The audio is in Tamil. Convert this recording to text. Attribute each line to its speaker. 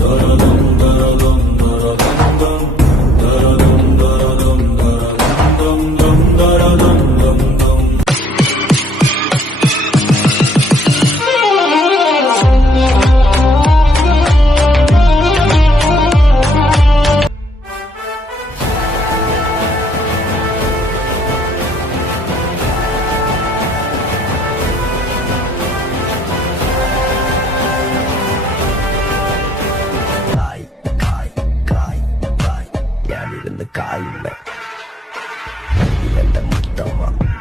Speaker 1: Karanlıkta ஆடுறதுக்கு ஆள் இல்லை இதெல்லாம்